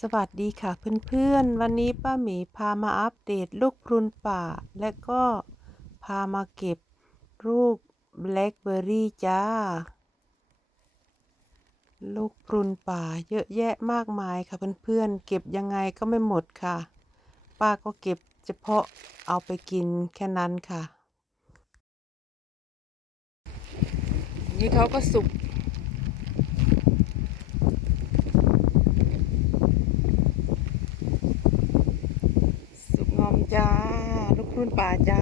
สวัสดีค่ะเพื่อนๆ วันนี้ป้าหมีพามาอัปเดตลูกพรุนป่า และก็พามาเก็บลูกแบล็คเบอร์รี่จ้า ลูกพรุนป่าเยอะแยะมากมายค่ะเพื่อนๆ เก็บยังไงก็ไม่หมดค่ะ ป้าก็เก็บเฉพาะเอาไปกินแค่นั้นค่ะ นี่เขาก็สุก สุกงอมจ้า ลูกพรุนป่าจ้า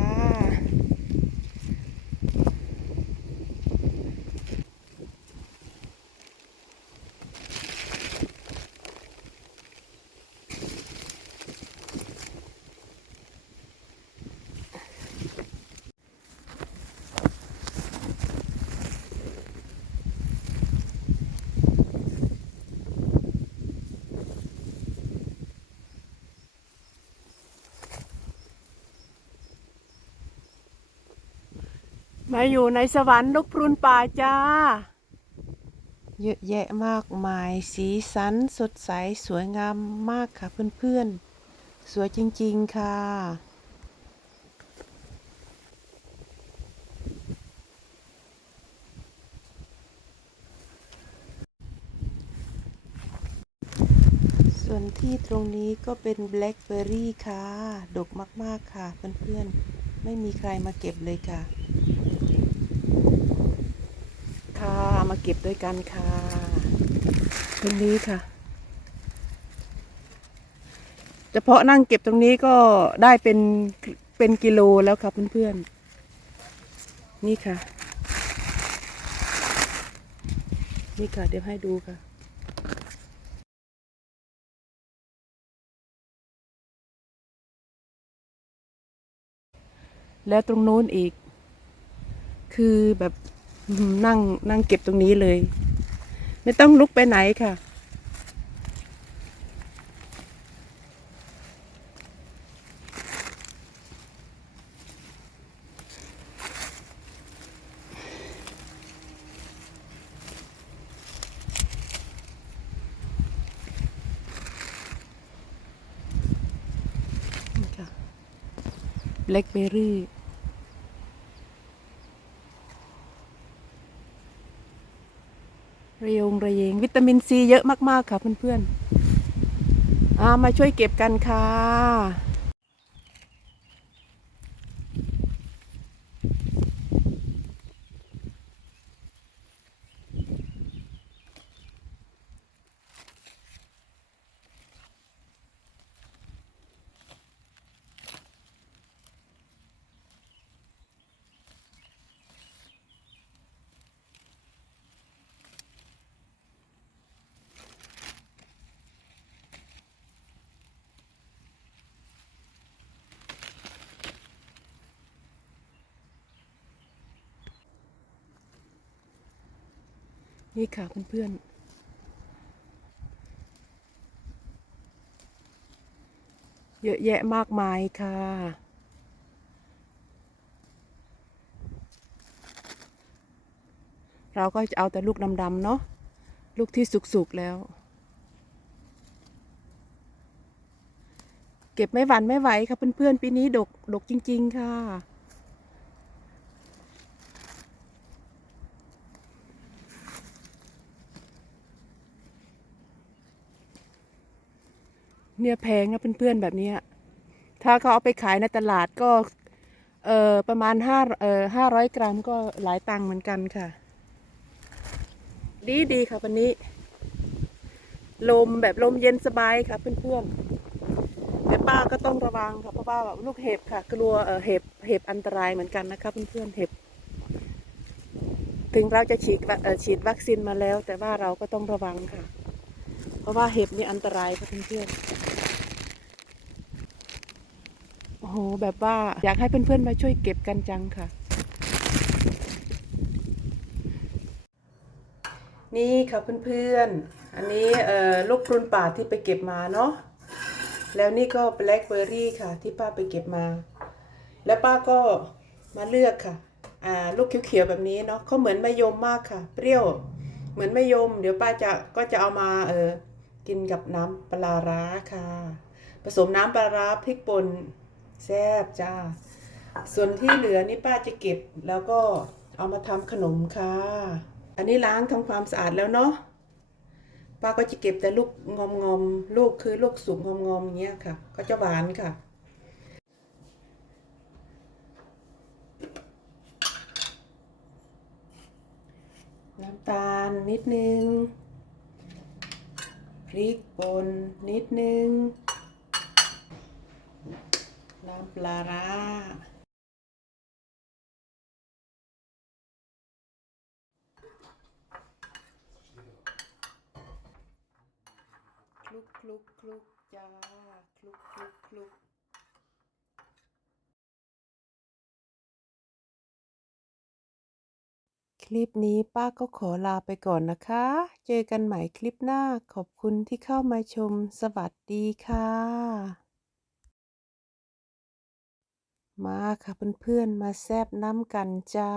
มาอยู่ในสวรรค์นกพรุนป่าจ้า เยอะแยะมากมายสีสันสดใสสวยงามมากค่ะเพื่อนๆ สวยจริงๆค่ะ ส่วนที่ตรงนี้ก็เป็นแบล็คเบอร์รี่ค่ะ ดกมากๆค่ะเพื่อนๆ ไม่มีใครมาเก็บเลยค่ะ ค่ะมาเก็บด้วยกันค่ะตรงนี้ค่ะ เฉพาะนั่งเก็บตรงนี้ก็ได้เป็นเป็นกิโลแล้วค่ะเพื่อนๆ นี่ค่ะ นี่ค่ะ เดี๋ยวให้ดูค่ะแล้วตรงนู้นอีก คือแบบนั่งนั่งเก็บตรงนี้เลย ไม่ต้องลุกไปไหนค่ะ แบล็คเบอร์ รี่ระยงระเยงวิตามินซีเยอะมากๆค่ะเพื่อนๆมาช่วยเก็บกันค่ะ นี่ค่ะเพื่อนๆ เยอะแยะมากมายค่ะเราก็จะเอาแต่ลูกดำๆเนาะลูกที่สุกๆแล้ว เก็บไม่หวันไม่ไหวค่ะเพื่อนๆปีนี้ดกดกจริง ๆ ค่ะ เนี่ยแพงนะเพื่อนๆแบบนี้ถ้าเขาเอาไปขายในตลาดก็ เออประมาณห้าเออห้าร้อยกรัมก็หลายตังค์เหมือนกันค่ะ ดีดีค่ะวันนี้ ลมแบบลมเย็นสบายค่ะเพื่อนๆแต่ป้าก็ต้องระวังค่ะเพราะว่าแบบลูกเห็บค่ะ กลัวเออเห็บเห็บอันตรายเหมือนกันนะคะเพื่อนๆเห็บถึงเราจะฉีดฉีดวัคซีนมาแล้ว แต่ว่าเราก็ต้องระวังค่ะ เพราะว่าเห็บนี่อันตรายค่ะเพื่อนๆ โหแบบว่าอยากให้เพื่อนๆมาช่วยเก็บกันจังค่ะ นี่ค่ะเพื่อนๆ อันนี้เอ่อลูกพรุนป่าที่ไปเก็บมาเนาะแล้วนี่ก็แบล็คเบอร์รี่ค่ะ ที่ป้าไปเก็บมา แล้วป้าก็มาเลือกค่ะอ่าลูกเขียวๆแบบนี้เนาะเขาเหมือนมะยมมากค่ะ เปรี้ยวเหมือนมะยม เดี๋ยวป้าจะก็จะเอามาเออกินกับน้ำปลาร้าค่ะ ผสมน้ำปลาร้าพริกป่น แซ่บจ้า ส่วนที่เหลือนี่ป้าจะเก็บแล้วก็เอามาทำขนมค่ะ อันนี้ล้างทำความสะอาดแล้วเนาะป้าก็จะเก็บแต่ลูกงอมงอมลูกคือลูกสุกงอมงอมอย่างเงี้ยค่ะ ก็จะหวานค่ะน้ำตาลนิดนึง พริกป่นนิดนึง น้ำปลาร้าคลุกคลุกคลุกจ้าคลุกคลุกคลุกคลิปนี้ป้าก็ขอลาไปก่อนนะคะ เจอกันใหม่คลิปหน้าขอบคุณที่เข้ามาชมสวัสดีค่ะ มาค่ะเพื่อนๆมาแซบน้ำกันจ้า